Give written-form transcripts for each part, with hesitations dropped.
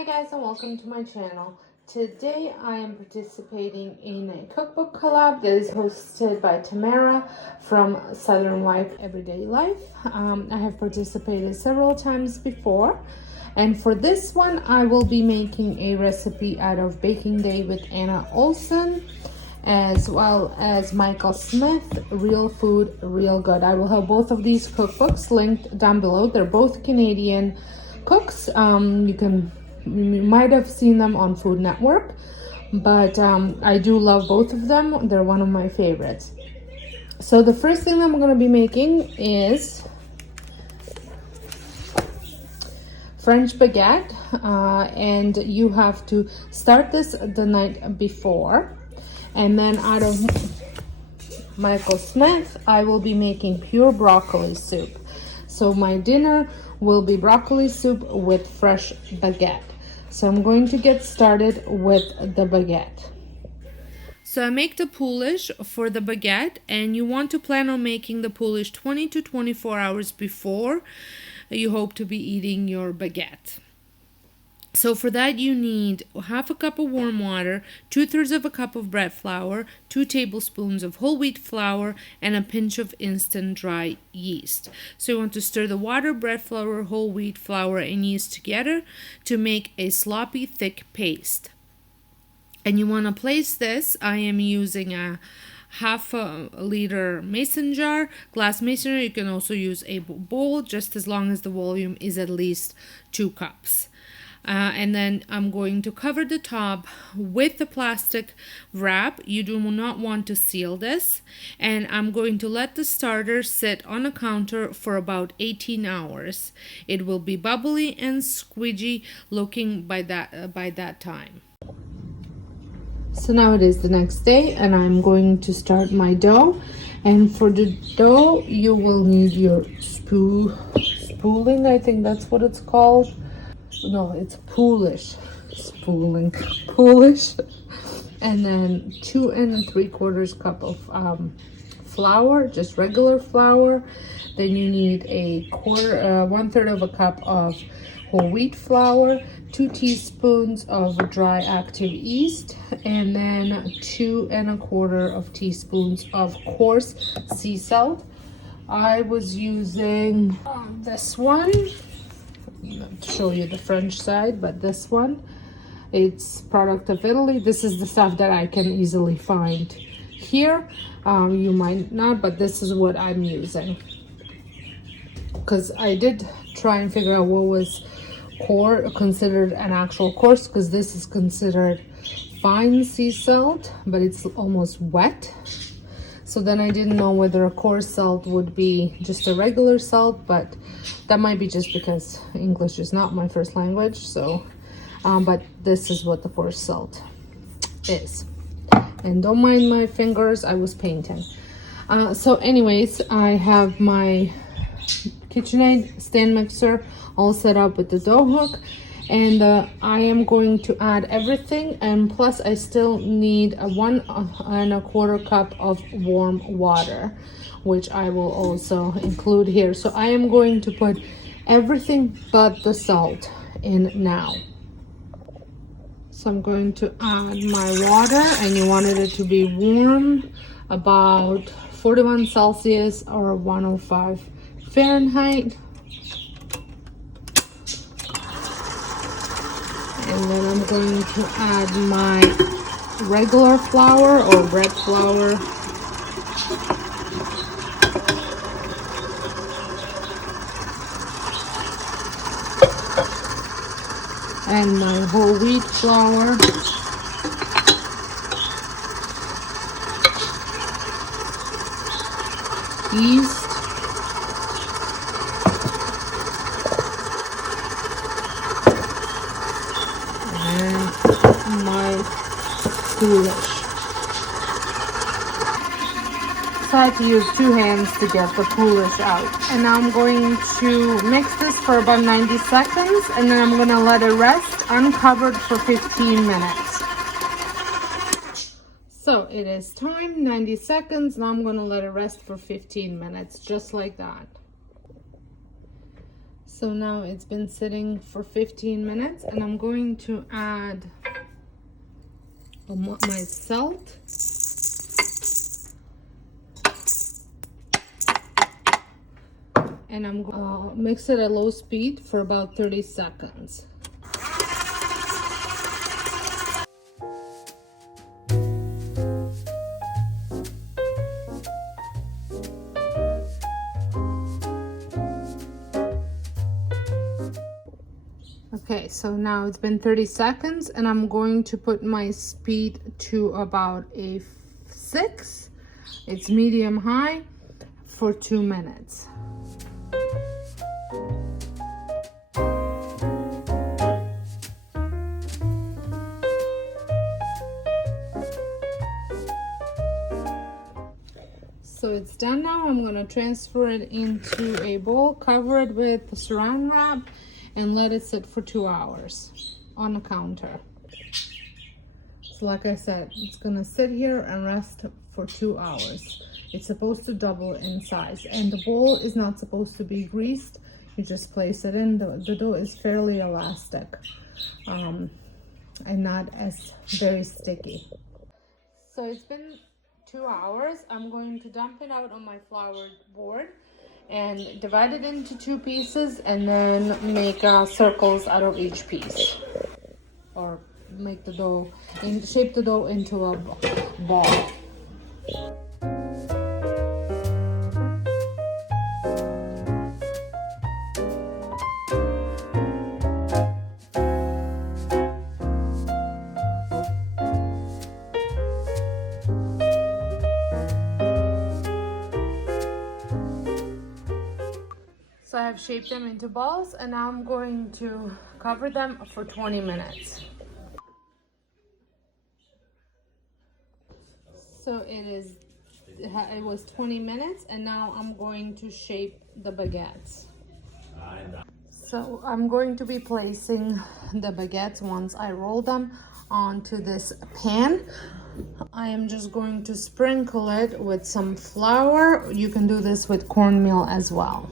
Hi guys, and welcome to my channel. Today I am participating in a cookbook collab that is hosted by Tamara from Southern Wife Everyday Life. I have participated several times before, and for this one I will be making a recipe out of Baking Day with Anna Olson, as well as Michael Smith, Real Food, Real Good. I will have both of these cookbooks linked down below. They're both Canadian cooks. You might have seen them on Food Network, but I do love both of them. They're one of my favorites. So the first thing I'm going to be making is French baguette, and you have to start this the night before. And then out of Michael Smith, I will be making pure broccoli soup. So my dinner will be broccoli soup with fresh baguette. So I'm going to get started with the baguette. So I make the poulish for the baguette, and you want to plan on making the poulish 20 to 24 hours before you hope to be eating your baguette. So for that you need half a cup of warm water, 2/3 of a cup of bread flour, 2 tablespoons of whole wheat flour, and a pinch of instant dry yeast. So you want to stir the water, bread flour, whole wheat flour, and yeast together to make a sloppy thick paste. And you want to place this, I am using a half a liter mason jar, glass mason jar. You can also use a bowl, just as long as the volume is at least 2 cups. And then I'm going to cover the top with a plastic wrap. You do not want to seal this. And I'm going to let the starter sit on a counter for about 18 hours. It will be bubbly and squidgy looking by that time. So now it is the next day, and I'm going to start my dough. And for the dough, you will need your spooling, I think that's what it's called. No, it's poulish. Spooling. Poulish. And then 2 3/4 cup of flour, just regular flour. Then you need a 1/3 of a cup of whole wheat flour, 2 teaspoons of dry active yeast, and then 2 1/4 teaspoons of coarse sea salt. I was using this one. To show you the French side, but this one, it's product of Italy. This is the stuff that I can easily find here. You might not, but this is what I'm using, because I did try and figure out what was considered an actual coarse, because this is considered fine sea salt, but it's almost wet. So then I didn't know whether a coarse salt would be just a regular salt, but that might be just because English is not my first language. So, but this is what the coarse salt is. And don't mind my fingers, I was painting. So anyways, I have my KitchenAid stand mixer all set up with the dough hook. And I am going to add everything, and plus I still need a 1 1/4 cup of warm water, which I will also include here. So I am going to put everything but the salt in now. So I'm going to add my water, and you wanted it to be warm, about 41 Celsius or 105 Fahrenheit. And then I'm going to add my regular flour or bread flour. And my whole wheat flour. Yeast. Poulish. So I have to use 2 hands to get the poulish out. And now I'm going to mix this for about 90 seconds, and then I'm going to let it rest uncovered for 15 minutes. So it is time, 90 seconds. Now I'm going to let it rest for 15 minutes, just like that. So now it's been sitting for 15 minutes and I'm going to add my salt. And I'm going to mix it at low speed for about 30 seconds. Okay, so now it's been 30 seconds and I'm going to put my speed to about a 6. It's medium high for 2 minutes. So it's done now. I'm going to transfer it into a bowl, cover it with saran wrap, and let it sit for 2 hours on the counter. So like I said, it's going to sit here and rest for 2 hours. It's supposed to double in size, and the bowl is not supposed to be greased. You just place it in. The dough is fairly elastic and not as very sticky. So it's been 2 hours. I'm going to dump it out on my flour board and divide it into 2 pieces and then make circles out of each piece, or make the dough and shape the dough into a ball. So I have shaped them into balls and now I'm going to cover them for 20 minutes. So it was 20 minutes and now I'm going to shape the baguettes. So I'm going to be placing the baguettes once I roll them onto this pan. I am just going to sprinkle it with some flour. You can do this with cornmeal as well.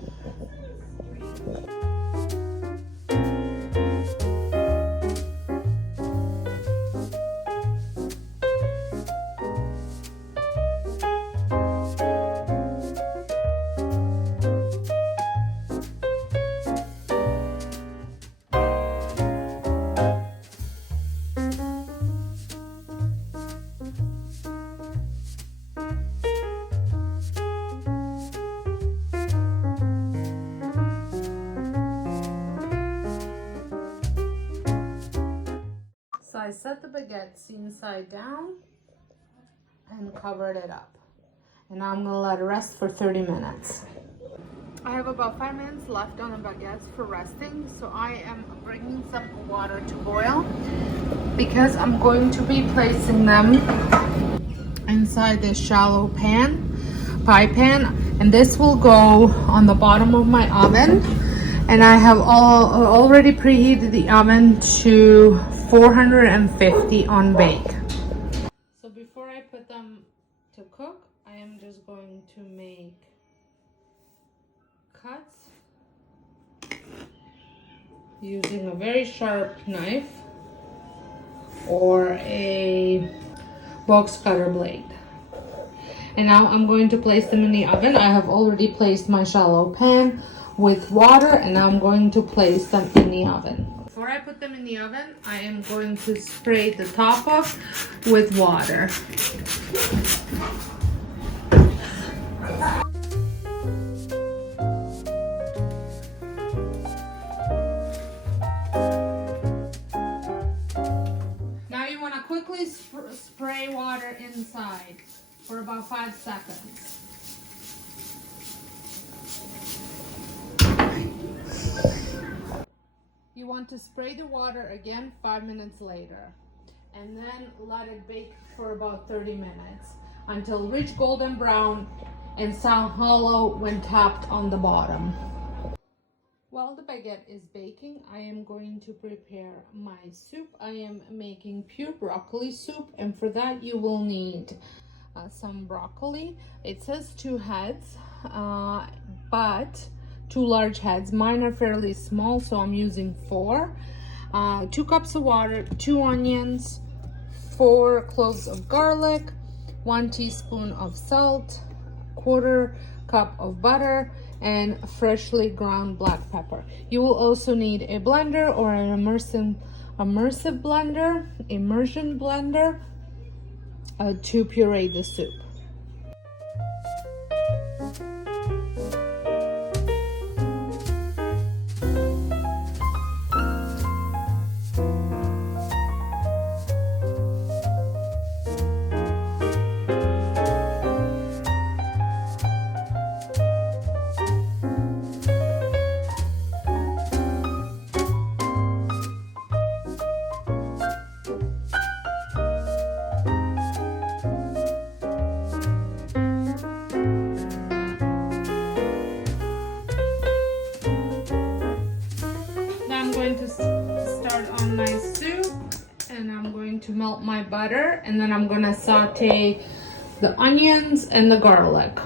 So I set the baguettes inside down and covered it up. And now I'm gonna let it rest for 30 minutes. I have about 5 minutes left on the baguettes for resting. So I am bringing some water to boil because I'm going to be placing them inside this shallow pie pan. And this will go on the bottom of my oven. And I have already preheated the oven to 450 on bake. So before I put them to cook, I am just going to make cuts using a very sharp knife or a box cutter blade. And now I'm going to place them in the oven. I have already placed my shallow pan with water and now I'm going to place them in the oven. Before I put them in the oven, I am going to spray the top off with water. Now you want to quickly spray water inside for about 5 seconds. You want to spray the water again 5 minutes later and then let it bake for about 30 minutes until rich golden brown and sound hollow when tapped on the bottom. While the baguette is baking, I am going to prepare my soup. I am making pure broccoli soup, and for that you will need some broccoli. It says 2 heads, but 2 large heads. Mine are fairly small, so I'm using 4. 2 cups of water, 2 onions, 4 cloves of garlic, 1 teaspoon of salt, 1/4 cup of butter, and freshly ground black pepper. You will also need a blender or an immersion blender to puree the soup. Start on my soup, and I'm going to melt my butter, and then I'm going to saute the onions and the garlic.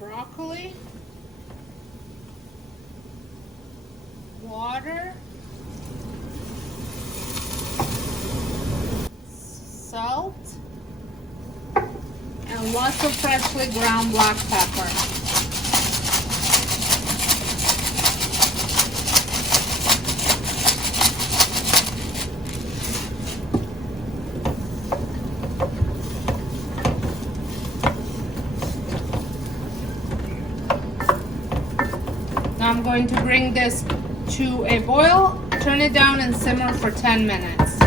Broccoli, water, salt, and lots of freshly ground black pepper. Now I'm going to bring this to a boil, turn it down, and simmer for 10 minutes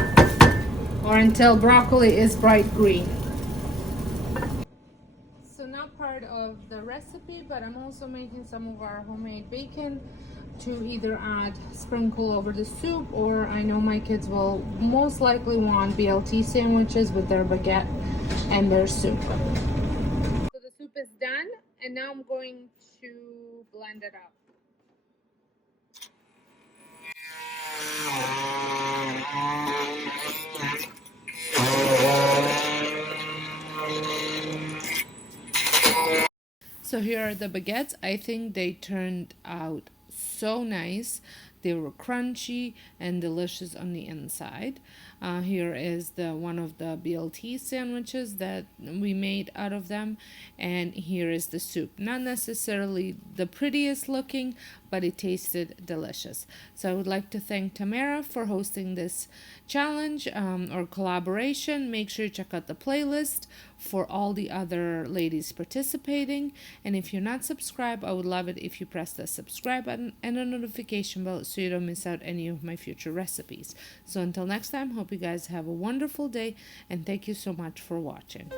or until broccoli is bright green. So not part of the recipe, but I'm also making some of our homemade bacon to either add, sprinkle over the soup, or I know my kids will most likely want BLT sandwiches with their baguette and their soup. So the soup is done, and now I'm going to blend it up. So here are the baguettes. I think they turned out so nice. They were crunchy and delicious on the inside. Here is one of the BLT sandwiches that we made out of them, and here is the soup. Not necessarily the prettiest looking, but it tasted delicious. So I would like to thank Tamara for hosting this challenge or collaboration. Make sure you check out the playlist for all the other ladies participating, and if you're not subscribed, I would love it if you press the subscribe button and a notification bell so you don't miss out any of my future recipes. So until next time, hope you guys have a wonderful day, and thank you so much for watching.